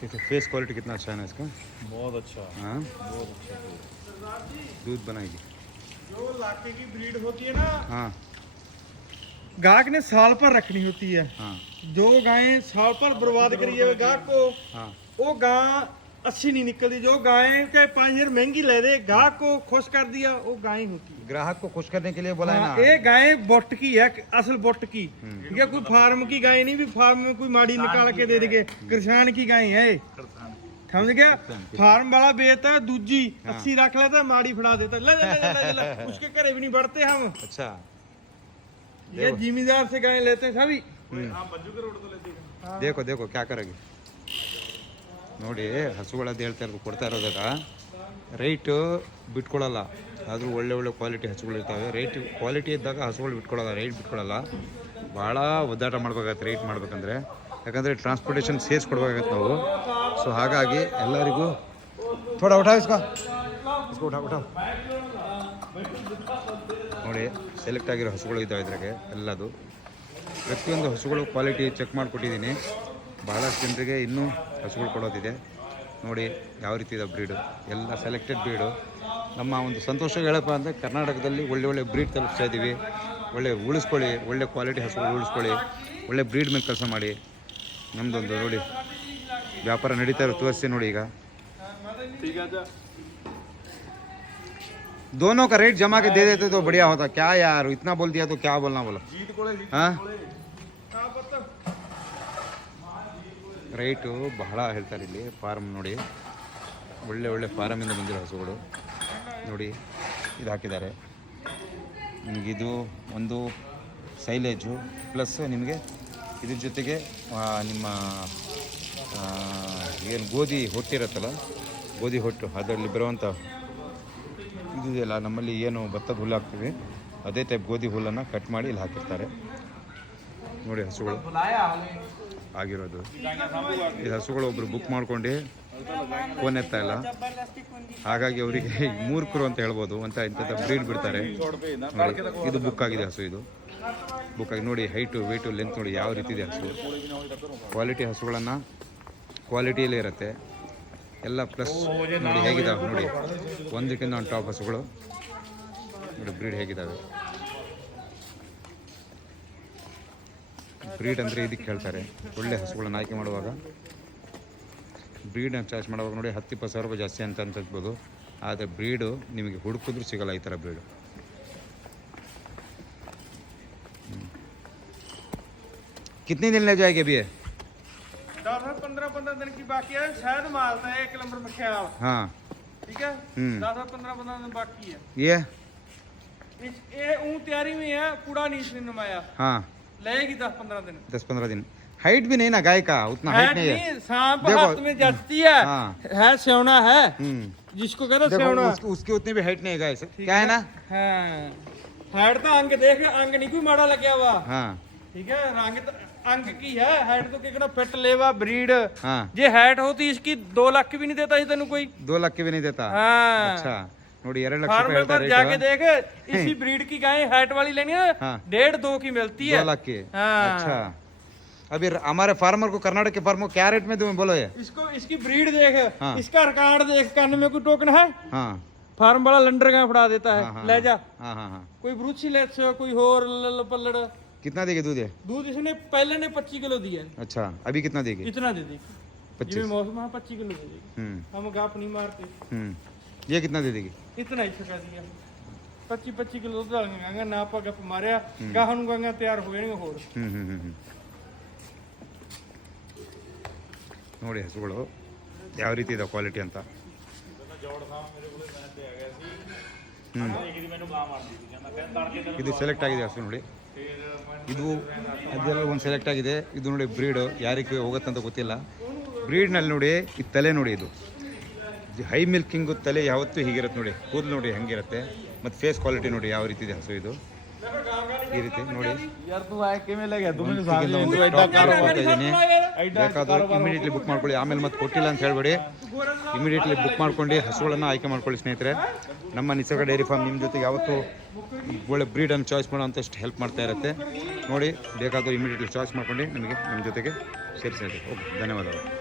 कैसे face quality कितना अच्छा है ना इसका? बहुत अच्छा। हाँ? बहुत अच्छा दूध। बनाएगी। जो लाके की ब्रीड होती है ना हाँ। गाहक ने साल पर रखनी होती है। हाँ। जो गायें साल पर बर्बाद करी है गाहक को हाँ। वो गां अच्छी नहीं निकलती जो गाय के पाँच हज़ार महँगी ले दे गाहक को खुश कर दिया वो गाय होती है ग्राहक को खुश करने के लिए बोला हाँ, ना ये गाय बोट की है असल बोट की ठीक है कोई फार्म की गाय नहीं भी फार्म में कोई माड़ी निकाल के दे देंगे किसान की गाय है समझ गया फार्म वाला बेचता है दूजी अस्सी रख लेता है माड़ी फड़ा देता है ले ले ले ले, ले, ले उसके घरे भी नहीं बढ़ते हम अच्छा ये जिमीदार से गाय लेते हैं सभी देखो देखो क्या करेगी ನೋಡಿ, ಹಸುಗಳದ್ದು ಹೇಳ್ತಾ ಇರೋದು ಕೊಡ್ತಾ ಇರೋದಾಗ ರೈಟು ಬಿಟ್ಕೊಡಲ್ಲ ಆದರೂ ಒಳ್ಳೆ ಒಳ್ಳೆ ಕ್ವಾಲಿಟಿ ಹಸುಗಳು ಇರ್ತವೆ. ರೈಟ್ ಕ್ವಾಲಿಟಿ ಇದ್ದಾಗ ಹಸುಗಳು ಬಿಟ್ಕೊಡಲ್ಲ ರೈಟ್ ಬಿಟ್ಕೊಡಲ್ಲ ಭಾಳ ಒದ್ದಾಟ ಮಾಡ್ಬೇಕಾಗತ್ತೆ ರೈಟ್ ಮಾಡ್ಬೇಕಂದ್ರೆ. ಯಾಕಂದರೆ ಟ್ರಾನ್ಸ್ಪೋರ್ಟೇಷನ್ ಸೇರಿಸ್ಕೊಡ್ಬೇಕಾಗತ್ತೆ ನಾವು. ಸೊ ಹಾಗಾಗಿ ಎಲ್ಲರಿಗೂ ಥೋಡ ಊಟ ಇಸ್ಕೋ ಇಸ್ಕೋ ಉಠಾ ಉಠಾ ನೋಡಿ ಸೆಲೆಕ್ಟ್ ಆಗಿರೋ ಹಸುಗಳು ಇದ್ದಾವೆ ಇದ್ರಾಗೆ, ಎಲ್ಲದು. ಪ್ರತಿಯೊಂದು ಹಸುಗಳು ಕ್ವಾಲಿಟಿ ಚೆಕ್ ಮಾಡಿಕೊಟ್ಟಿದ್ದೀನಿ. ಭಾಳಷ್ಟು ಜನರಿಗೆ ಇನ್ನೂ ಹಸುಗಳು ಕೊಡೋದಿದೆ ನೋಡಿ ಯಾವ ರೀತಿ ಇದೆ ಬ್ರೀಡು ಎಲ್ಲ ಸೆಲೆಕ್ಟೆಡ್ ಬ್ರೀಡು ನಮ್ಮ ಒಂದು ಸಂತೋಷ ಹೇಳಪ್ಪ ಅಂದರೆ ಕರ್ನಾಟಕದಲ್ಲಿ ಒಳ್ಳೆ ಒಳ್ಳೆ ಬ್ರೀಡ್ ತಲುಪಿಸ್ತಾ ಇದ್ದೀವಿ ಒಳ್ಳೆ ಉಳಿಸ್ಕೊಳ್ಳಿ ಒಳ್ಳೆ ಕ್ವಾಲಿಟಿ ಹಸುಗಳು ಉಳಿಸ್ಕೊಳ್ಳಿ ಒಳ್ಳೆ ಬ್ರೀಡ್ ಮೇಲೆ ಕೆಲಸ ಮಾಡಿ ನಮ್ಮದೊಂದು ನೋಡಿ ವ್ಯಾಪಾರ ನಡೀತಾ ಇರೋ ತೋರಿಸಿ ನೋಡಿ ಈಗ दोनों का रेट जमा के दे देते तो बढ़िया होता क्या यार इतना बोल दिया तो क्या बोलना बोलो हाँ ರೈಟು ಬಹಳ ಹೇಳ್ತಾರೆ ಇಲ್ಲಿ ಫಾರ್ಮ್ ನೋಡಿ. ಒಳ್ಳೆ ಒಳ್ಳೆ ಫಾರಮಿಂದ ಬಂದಿರೋ ಹಸುಗಳು. ನೋಡಿ, ಇದು ಹಾಕಿದ್ದಾರೆ. ನಿಮಗಿದು ಒಂದು ಸೈಲೇಜು ಪ್ಲಸ್ ನಿಮಗೆ ಇದ್ರ ಜೊತೆಗೆ ನಿಮ್ಮ ಏನು ಗೋಧಿ ಹೊಟ್ಟಿರುತ್ತಲ್ಲ, ಗೋಧಿ ಹೊಟ್ಟು, ಅದರಲ್ಲಿ ಬರುವಂಥ ಇದೆಯಲ್ಲ ನಮ್ಮಲ್ಲಿ ಏನು ಭತ್ತದ ಹುಲ್ಲು ಹಾಕ್ತೀವಿ. ಅದೇ ಟೈಪ್ ಗೋಧಿ ಹುಲ್ಲನ್ನು ಕಟ್ ಮಾಡಿ ಇಲ್ಲಿ ಹಾಕಿರ್ತಾರೆ. ನೋಡಿ ಹಸುಗಳು. ಆಗಿರೋದು. ಈ ಹಸುಗಳು ಒಬ್ರು ಬುಕ್ ಮಾಡ್ಕೊಂಡು ಫೋನ್ ಎತ್ತಾ ಇಲ್ಲ. ಹಾಗಾಗಿ ಅವರಿಗೆ ಮೂರ್ಖರು ಅಂತ ಹೇಳ್ಬೋದು. ಅಂತ ಇಂಥದ್ದು ಬ್ರೀಡ್ ಬಿಡ್ತಾರೆ. ಇದು ಬುಕ್ ಆಗಿದೆ ಹಸು ಇದು. ಬುಕ್ ಆಗಿ ನೋಡಿ ಹೈಟು ವೆಯ್ಟು ಲೆಂತ್ ನೋಡಿ ಯಾವ ರೀತಿ ಇದೆ ಹಸು. ಕ್ವಾಲಿಟಿ ಹಸುಗಳನ್ನು ಕ್ವಾಲಿಟಿಯಲ್ಲೇ ಇರುತ್ತೆ. ಎಲ್ಲ ಪ್ಲಸ್ ನೋಡಿ ಹೇಗಿದ್ದಾವೆ ನೋಡಿ, ಒಂದಕ್ಕಿಂತ ಒಂದು ಟಾಪ್ ಹಸುಗಳು. ನೋಡಿ ಬ್ರೀಡ್ ಹೇಗಿದ್ದಾವೆ ಬ್ರೀಡ್ ಅಂದರೆ ಇದಕ್ಕೆ ಹೇಳ್ತಾರೆ ಒಳ್ಳೆ ಹಸುಗಳನ್ನ ಆಯ್ಕೆ ಮಾಡುವಾಗ ಬ್ರೀಡನ್ನ ಚಾರ್ಜ್ ಮಾಡುವಾಗ ನೋಡಿ ಹತ್ತು ಇಪ್ಪತ್ತು ಸಾವಿರ ರೂಪಾಯಿ ಜಾಸ್ತಿ ಅಂತ ಅನ್ಸಬಹುದು ಆದರೆ ಬ್ರೀಡು ನಿಮಗೆ ಹುಡುಕಿದ್ರು ಸಿಗಲ್ಲ ಈ ಥರ ಬ್ರೀಡು कितने दिन ले जाएगी अभी ये दस से पंद्रह पंद्रह दिन की बाकी है शायद मालता है एक नंबर में ख्याल हाँ ठीक है हम्म। दस से पंद्रह पंद्रह दिन बाकी है ये इस ये ऊँ तैयारी में है पूरा नहीं इसने नमाया हाँ लगेगी दस पंद्रह दिन दस पंद्रह दिन हाइट भी नहीं ना गाय का उतना हाइट है नहीं है नहीं, सांप देखो, हाथ में जचती है हाँ। है सेवना है हम्म जिसको कहते हैं देखो सेवना उसकी, उसकी उतनी भी हाइट नहीं है गाय से क्या है ना हाँ हाइट तो अंग देख अंग नहीं कोई माड़ा लगे हुआ हाँ ठीक है रंग तो अंग की है हाइट तो कितना फिट लेवा ब्रीड हाँ जे हाइट होती इसकी दो लाख की भी नहीं देता तेन कोई दो लाख के भी नहीं देता हाँ अच्छा जाके देख इसी ब्रीड की गाय हाइट वाली लेनी है डेढ़ दो की मिलती है लाख की अच्छा अभी हमारे फार्मर को कर्नाटक के फार्मर को क्या रेट में बोलो ये इसको इसकी ब्रीड देख हाँ। इसका रिकॉर्ड देख कान में कोई टोकन है हाँ फार्म वाला लंडर का फड़ा देता हाँ, हाँ, है ले जा हाँ हाँ कोई ब्रूची ले कोई होर ल- पल्लड़ कितना देगी दूध दूध इसने पहले ने 25 किलो दिया है अच्छा अभी कितना देगी इतना दे देगी मौसम पच्चीस किलो दे देगी हम गाप नहीं मारते ये कितना दे देगी इतना ही छका दिया पच्ची पच्ची किलो दुध डालेंगे ना आपा गप मारिया गाह ਨੂੰ ਗਾਂਗਾ ਤਿਆਰ ਹੋ ਜਾਣਗੇ ਹੋਰ ಹ್ಮ್ ಹ್ಮ್ ಹ್ಮ್ ಹ್ಮ್. ನೋಡಿ ಹಸುಗಳು ಯಾವ ರೀತಿ ಇದೆ ಕ್ವಾಲಿಟಿ ಅಂತ ಹ್ಮ್. ಇದು ಸೆಲೆಕ್ಟ್ ಆಗಿದೆ ಹಸು ನೋಡಿ ಇದು ಅದೆಲ್ಲ ಒಂದು ಸೆಲೆಕ್ಟ್ ಆಗಿದೆ ಇದು ನೋಡಿ ಬ್ರೀಡು ಯಾರಿಗೆ ಹೋಗುತ್ತಂತ ಗೊತ್ತಿಲ್ಲ ಬ್ರೀಡ್ನಲ್ಲಿ ನೋಡಿ ಈ ತಲೆ ನೋಡಿ ಇದು ಹೈ ಮಿಲ್ಕಿಂಗು ತಲೆ ಯಾವತ್ತೂ ಹೀಗಿರುತ್ತೆ ನೋಡಿ. ಕೂದಲು ನೋಡಿ ಹೆಂಗಿರುತ್ತೆ. ಮತ್ತು ಫೇಸ್ ಕ್ವಾಲಿಟಿ ನೋಡಿ ಯಾವ ರೀತಿ ಇದೆ ಹಸು ಇದು. ಈ ರೀತಿ ನೋಡಿ. ಬೇಕಾದ್ರೆ ಇಮಿಡಿಯೇಟ್ಲಿ ಬುಕ್ ಮಾಡ್ಕೊಳ್ಳಿ. ಆಮೇಲೆ ಮತ್ತೆ ಕೊಟ್ಟಿಲ್ಲ ಅಂತ ಹೇಳ್ಬೇಡಿ. ಇಮಿಡಿಯೇಟ್ಲಿ ಬುಕ್ ಮಾಡ್ಕೊಂಡು ಹಸುಗಳನ್ನು ಆಯ್ಕೆ ಮಾಡ್ಕೊಳ್ಳಿ ಸ್ನೇಹಿತರೆ. ನಮ್ಮ ನಿಸರ್ಗ ಡೈರಿ ಫಾರ್ಮ್ ನಿಮ್ಮ ಜೊತೆಗೆ ಯಾವತ್ತು ಒಳ್ಳೆ ಬ್ರೀಡನ್ನು ಚಾಯ್ಸ್ ಮಾಡೋ ಅಂತಷ್ಟು ಹೆಲ್ಪ್ ಮಾಡ್ತಾ ಇರುತ್ತೆ. ನೋಡಿ ಬೇಕಾದರೂ ಇಮಿಡಿಯೇಟ್ಲಿ ಚಾಯ್ಸ್ ಮಾಡ್ಕೊಂಡು ನಿಮಗೆ ನಮ್ಮ ಜೊತೆಗೆ ಸೇರಿಸಿ ಓಕೆ, ಧನ್ಯವಾದಗಳು.